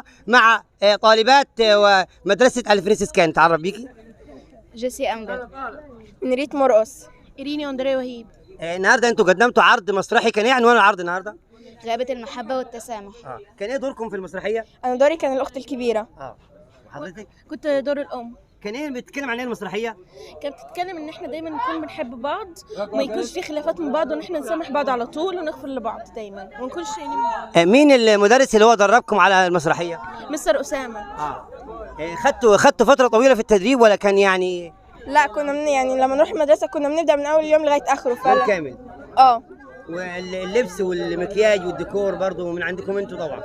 اللقاء مع طالبات ومدرسة الفرنسيسكان. تعرف بيكي؟ جيسي أمجد. نريت مرقص. إيريني أندري وهيب. النهارده انتوا قدمتوا عرض مسرحي، كان ايه عنوان العرض النهارده؟ غابة المحبة والتسامح. كان ايه دوركم في المسرحية؟ أنا دوري كان الأخت الكبيرة. وحضرتك؟ كنت دور الأم. كان ايه بتتكلم عن ايه المسرحية؟ كانت بتتكلم إن إحنا دايما نكون بنحب بعض وما يكونش في خلافات من بعض، وإن إحنا نسامح بعض على طول ونغفر لبعض دايما وما نكونش شايلين من بعض. مين المدرس اللي هو دربكم على المسرحية؟ مستر أسامة. خدتوا فترة طويلة في التدريب ولا كان يعني؟ لا كنا يعني لما نروح المدرسة كنا بنبدأ من أول يوم لغاية آخره يوم كامل؟ واللبس والمكياج والديكور برضو من عندكم انتوا طبعا؟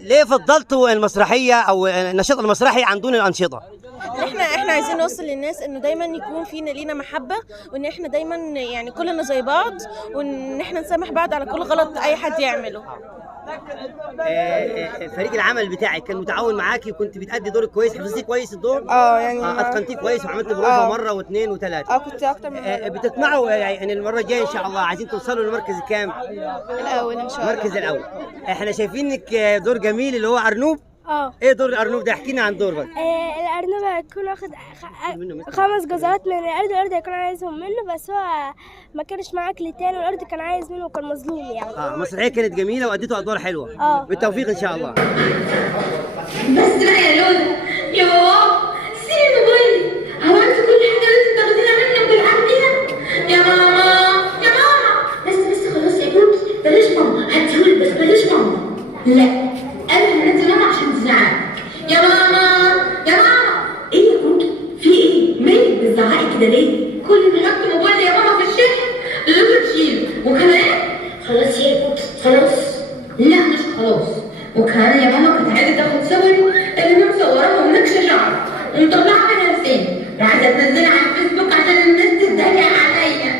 ليه فضلتوا المسرحية أو النشاط المسرحي عن دون الأنشطة؟ احنا عايزين نوصل للناس انه دايما يكون فينا لينا محبه، وان احنا دايما يعني كلنا زي بعض، وان احنا نسامح بعض على كل غلط اي حد يعمله. فريق العمل بتاعك كان متعاون معاكي وكنت بتأدي دورك كويس، حفظتي كويس الدور؟ يعني اتقنتيه كويس وعملت بروفه مره واثنين وثلاثه. كنت اكتر من بتطمعوا يعني المره الجايه ان شاء الله عايزين توصلوا للمركز الكام؟ الاول ان شاء الله. المركز الاول. احنا شايفينك دور جميل اللي هو ارنوب. ايه دور الارنوب ده؟ احكي لنا عن دور بقى. الارنب هيكون واخد 5 جزرات من الارض هيكون عايزهم منه، بس هو ما كانش معاه كليتين والارض كان عايز منه وكان مظلوم يعني. المسرحيه كانت جميله واديتوا ادوار حلوه. بالتوفيق ان شاء الله. بس بقى يا لولا يا بابا سيبي الموبايل، هو انت كل حاجه لازم تاخديها مني وتلعبيها؟ يا ماما يا ماما بس خلاص يا بوبي بلاش ماما، هديهولك بس بلاش ماما. لا انا هنزل ماما عشان تزعق. يا ماما يا ماما. ايه يا بوبي في ايه؟ مالك بتزعقي كده ليه؟ كل ما احط موبايلي يا ماما في الشاحن لازم تشيله، وكمان خلاص يا بوبي خلاص. لا مش خلاص، وكمان يا ماما كنت عايزه تاخد صور اللي انا مصوراها ونكشه شعر ومطلعها منها لساني وعايزه تنزلها على الفيسبوك عشان الناس تتريق عليا.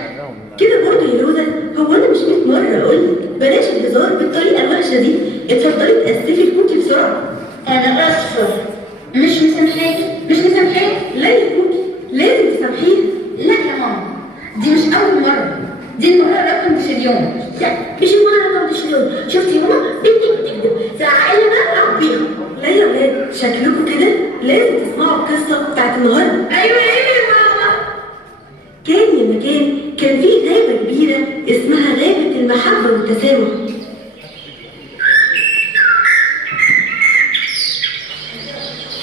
كده برضه يا روزا؟ هو انا مش 100 مره اقول لك بلاش الهزار بالطريقه الوحشه دي، اتفضلي تاسفي الكوكي بسرعه. انا اسفه. مش مسامحاكي؟ مش مسامحاكي؟ لا يا كوكي لازم تسامحيها. لا يا ماما دي مش اول مره، دي المره رقم مش اليوم. لا مش المره رقم مش اليوم. شفتي يا ماما بنتك بتكذب، زعقلي بقى عبيها. لا يا ولاد شكلكم كده لازم تسمعوا القصه بتاعت النهارده. ايوه يا ماما. كان يا مكان كان في غابه كبيره اسمها غابه المحبه والتسامح.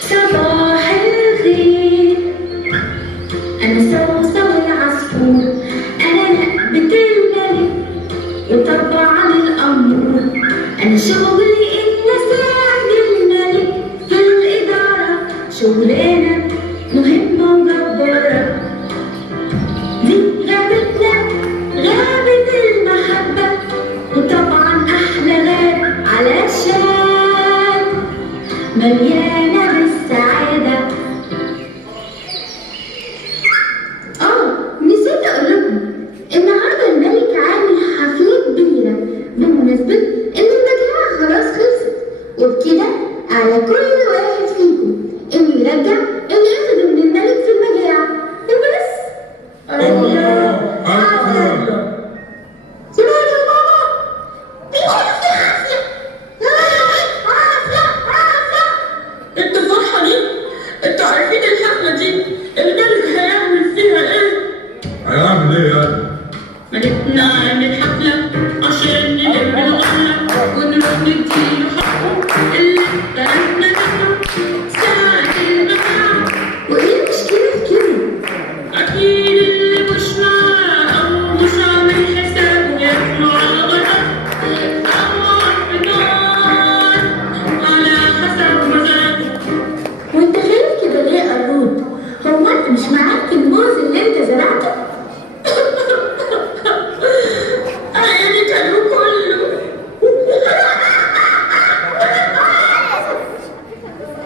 صباح الخير، انا صوصو العصفور، انا نقبة الملك وطبعا الامور، انا شغلي ان اساعد الملك في الاداره، شغلانه مهمه وجباره. دي غابتنا غابه المحبه، وطبعا احلى غابه علشان مليانه بالسعاده. نسيت اقول لكم النهارده الملك عامل حفله كبيره بمناسبه ان المجاعه خلاص خلصت، وبكده على كل واحد فيكم انه يرجع اللي اخده من الملك في المجاعه وبس. الله اكبر. سمعت يا بابا؟ بيقولوا في عافيه. انتوا الفرحه دي؟ انتوا عارفين الحفله دي الملك هيعمل فيها ايه؟ هيعمل ايه يعني؟ ملكنا عامل حفلة عشان نلم الغلة ونروح نديله حقه اللي اتطردنا منه ساعة المجاعة. وايه المشكلة في كده؟ أكيد اللي مش معاه أو مش عامل حسابه ياكلوا على غدا أو عارف نار على حسب مزاجه. وانت خايف كده ليه يا قرود؟ هو انت مش معاك الموز اللي انت زرعته؟ عيني كانوا كله.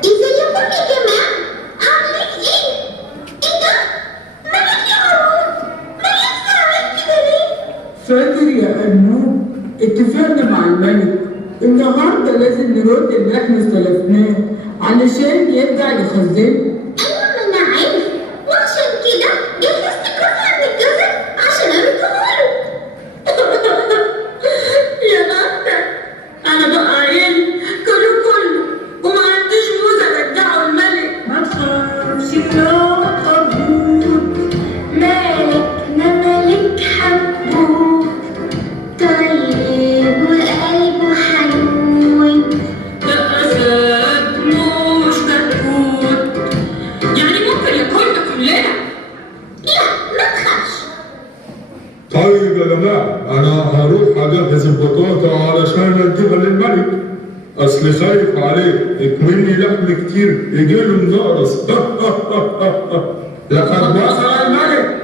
ازيكم يا جماعة؟ عاملين ايه؟ ايه ده؟ مالك يا قرود؟ مالك زعلان كده ليه؟ فاكر يا أنوب اتفقنا مع الملك النهارده لازم نرد اللي احنا استلفناه علشان يرجع يخزنه. ايوه ما انا عارف، وعشان كده جهزت قطعة من الجزر عشان ارجعهوله. يا بختك انا بقى عيالي كله خايف عليه اكمني لحم كتير يجيله النقرس. لقد وصل الملك.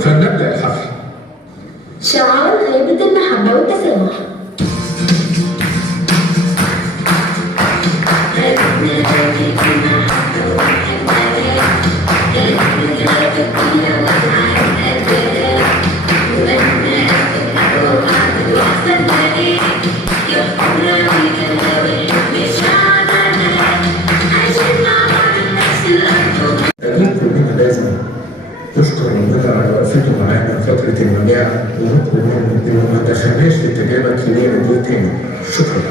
فلنبدأ الحفل. شعار هيبة المحبة والتسامح. أكيد كلنا لازم نشكر ربنا على وقفته معانا فترة المجاعة ونطلب منه إنه ما دخلناش في التجربة الكبيرة دي تاني. شكرا.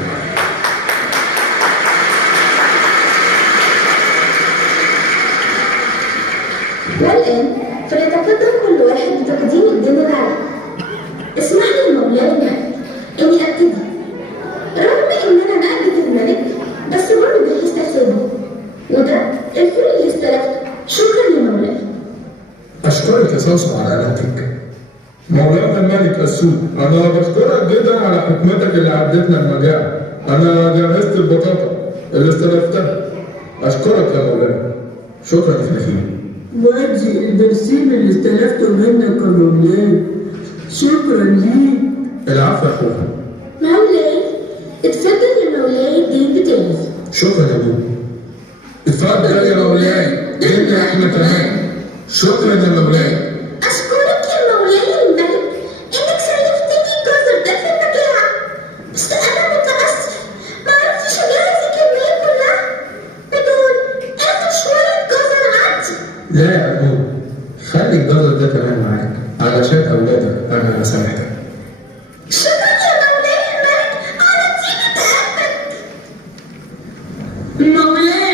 والآن فليتقدم كل واحد بتقديم الدين العام. اسمح لي مولاي الملك إني أبتدي، رغم إننا نعبد الملك بس برضه بيحس حسابي، وده الفول اللي استلفته. شكرا يا مولاي. أشكرك يا صاصة على أمانتك. مولانا الملك السود، أنا بشكرك جدا على حكمتك اللي عدتنا المجاعة. أنا جهزت البطاطا اللي استلفتها. أشكرك يا مولانا. شكرا يا فلافيل. وادي البرسيم اللي استلفته منك يا مولاي. شكرا ليك. العفو يا أخويا. مولاي اتفضل يا مولاي الدين بتاعي. شكرا يا ابوي. اتفضل يا مولاي، انت احنا كمان. شكرا يا مولاي. أشكرك يا مولاي الملك إنك سلفتني الجزر ده في المجاعة، بس أنا متأسف معرفتش أجهز الكمية كلها بدون آخر شوية جزر عندي. لا يا ابوي، خلي الجزر ده كمان معاك علشان أولادك. أنا سامحتك. شكرا يا مولاي الملك على طيبة قلبك. مولاي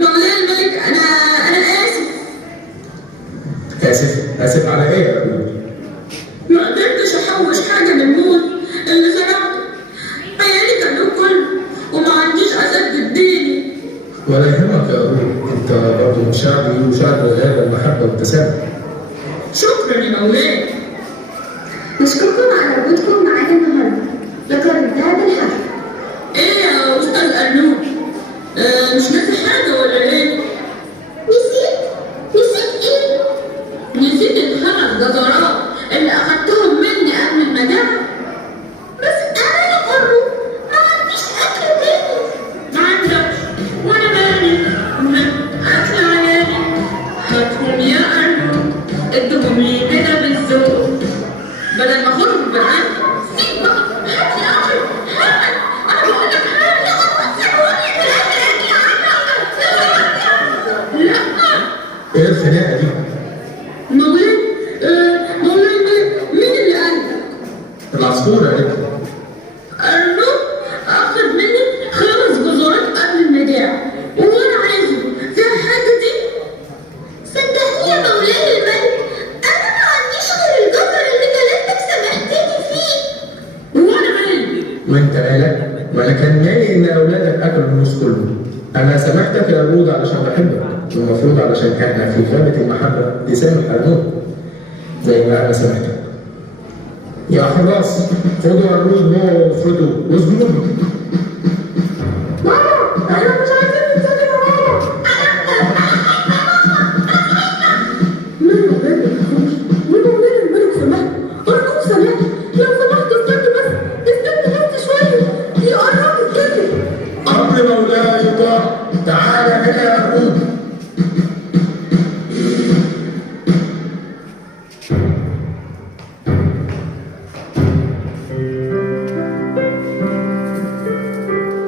مولاي الملك أنا آسف. آسف على إيه يا ابوي؟ ما قدرتش أحوش حاجة من الموت اللي زرعته. عيالي كانوا كله وما عنديش أسد ديني. ولا يهمك يا ابوي، أنت برضه من شعبي وشعب غير المحبة والتسامح. شكرا يا مولاي. نشكركم على وجودكم معانا النهارده. لقد انتهى الحفل. إيه يا أستاذ أرنوب؟ مش ناسي حاجة ولا إيه؟ نسيت إيه؟ نسيت ال5 جزرات اللي أخدتهم مني قبل المجاعة. بس أنا يا قرو ما عنديش أكل تاني. ما عندكش وأنا مالي من أكل عيالي. هاتهم يا أرنوب، ادهم لي كده بالذوق بدل ما أخدهم بالعافية. سيب بقى، هات يا أخي، هات. أنا بقول لك هات يا قرو، لا إيه الخناقة دي؟ مولاي مولاي الملك، مين اللي قال؟ العصفورة يا ابني. أرنوب أخد مني 5 جزرات قبل المجاعة وأنا عايزه. فيها حاجة دي؟ صدقني يا مولاي الملك أنا ما عنديش غير الجزر اللي كلامك سامحتني فيه. وأنا مالي؟ وأنت مالك؟ ما أنا كان مالي إن أولادك أكلوا النص كله. أنا سامحتك يا أبوي علشان بحبك، والمفروض علشان إحنا في غابة المحبة تسامح أرنوب زي ما أنا سامحتك. يا حراس، خدوا الروز هو وافردوا واسجدوا. ماما أنا مش عايزة تنزلي يا ماما. لا يا ولاد ما تخافوش، ومولاي الملك سامحني. أرجوك سامحني، لو سمحت استني بس شوية. يا قرب استني. أمر مولاي يطاع. تعالى هنا يا أرنوب.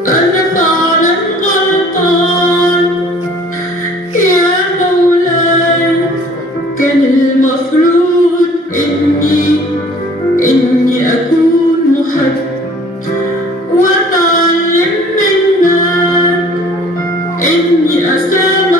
أنا فعلا غلطان يا مولاي. كان المفروض إني أكون محب وأتعلم منك إني أسامح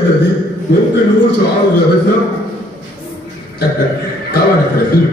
الوحدة دي ممكن نقول شعار غابتنا؟ طبعا يا كرافيل